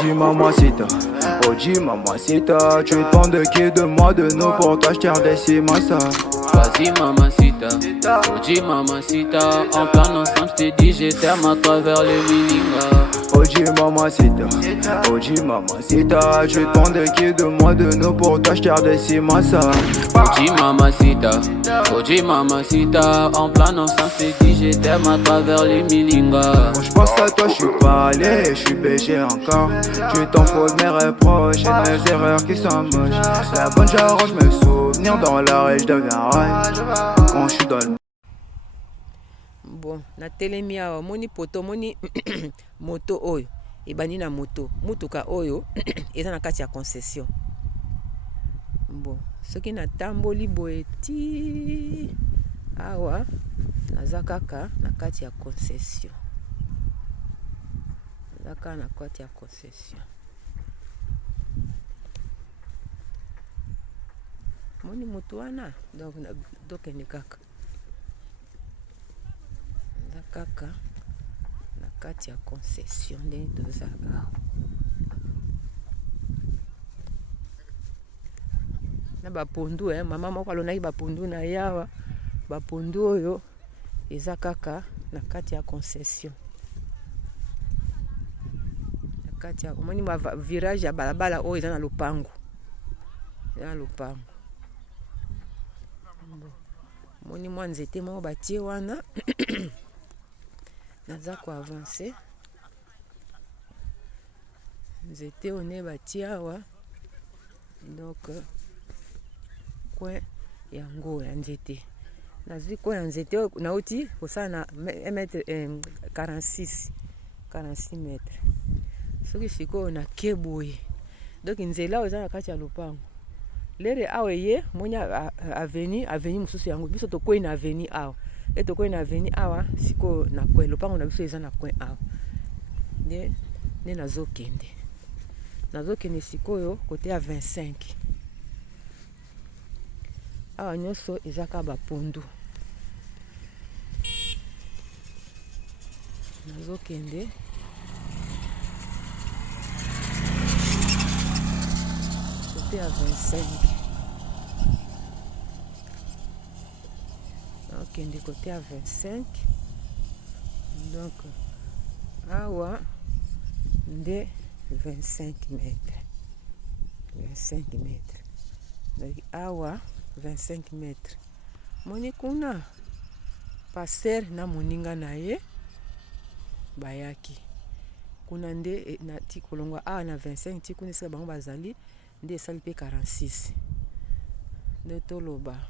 OG mamacita, OG mamacita. Tu demandes de qui, de moi, de nous. Pour toi j'tire des cimasa. Vas-y mamacita, OG mamacita. En plan ensemble j't'ai dit je t'aime à travers le Milinga. OG mamacita, OG mamacita. Tu demandes de qui, de moi, de nous. Pour toi j'tire des cimasa. OG mamacita, OG mamacita. En plan ensemble j't'ai dit je t'aime à travers le Milinga. Quand j'pense à toi j'suis pas allé, j'suis péché encore. Tu t'en fous de mes reproches et de mes erreurs qui sont moches. La bonne j'arrange mes souvenirs dans la rage, j'deviens rage quand j'suis dans le... Bon, na telemi awa moni poto moni moto oyo ebani na moto mutuka oyo eza na kati ya concession. Bon, soki natamboli boye ti awa naza kaka na kati ya concession. Nazaka na kati ya concession. Moni moto wana donc ene kaka kaka na kati ya concession nde toza awa. Na bapondu mama moko alonaki bapondu na yawa. Bapondu oyo eza kaka na kati ya concession. Na kati ya omoni ba virage ya balabala oyo eza na lopango. Eza na lopango. Moni mwa nzete moko batie wana. Naza ko avancer. Nzete one batie awa. Donc coin yango ya nzete. Nazwi coin ya nzete nauti kosala na 46 mètres. Soki sikoyo na keboye. Donc nzela oyo eza na kati ya lopango. Lere awa ye moni avenue mususu yango biso tokwei na avenue awa. Tokwei na avenue awa sikoyo na coin lopango na biso eza na coin awa. Nde nazokende. Nazokende sikoyo kote ya 25. Awa nyonso ezaka bapondu. Nazokende kote ya 25. Nazokende kote ya 25. Donc awa nde 25 mètres. 25 mètres. Donc awa 25 mètres. Moni kuna pasteur na moninga na ye bayaki. Kuna nde na tikolongwa awa na 25 ti kuna sika bango bazali nde esali pe 46. Nde toloba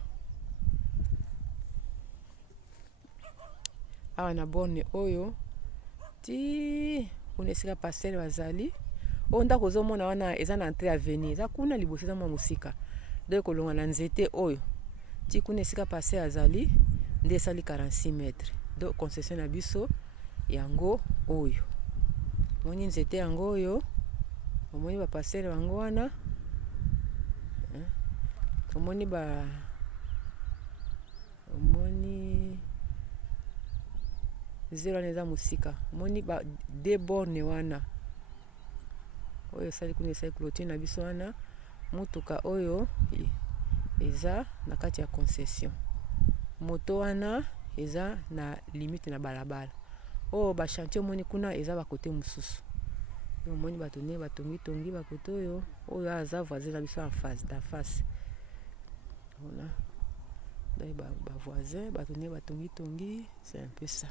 awa na borne oyo ti kuna esika pasteur bazali. Oyo ndako ozomona wana eza na entrée avenue. Eza kuna liboso eza mwa mosika. Nde kolonga na nzete oyo ti kuna esika pasteur azali nde esali 46 mètres. Donc concession na biso yango oyo. Moni nzete yango oyo. Omoni ba pasteur bango wana. Omoni zero wana eza mosika. Omoni ba de borne wana. Oyo esali kuna esali clôture na biso wana. Mutuka oyo eza na kati ya concession. Moto wana eza na limite na balabala. Oyo ba chantier omoni kuna eza ba kote mosusu. Omoni bato ne batongi ba kote oyo. Oyo aza voisin na biso en face. Voilà. Donc ba voisin bato ne batongi c'est un peu ça.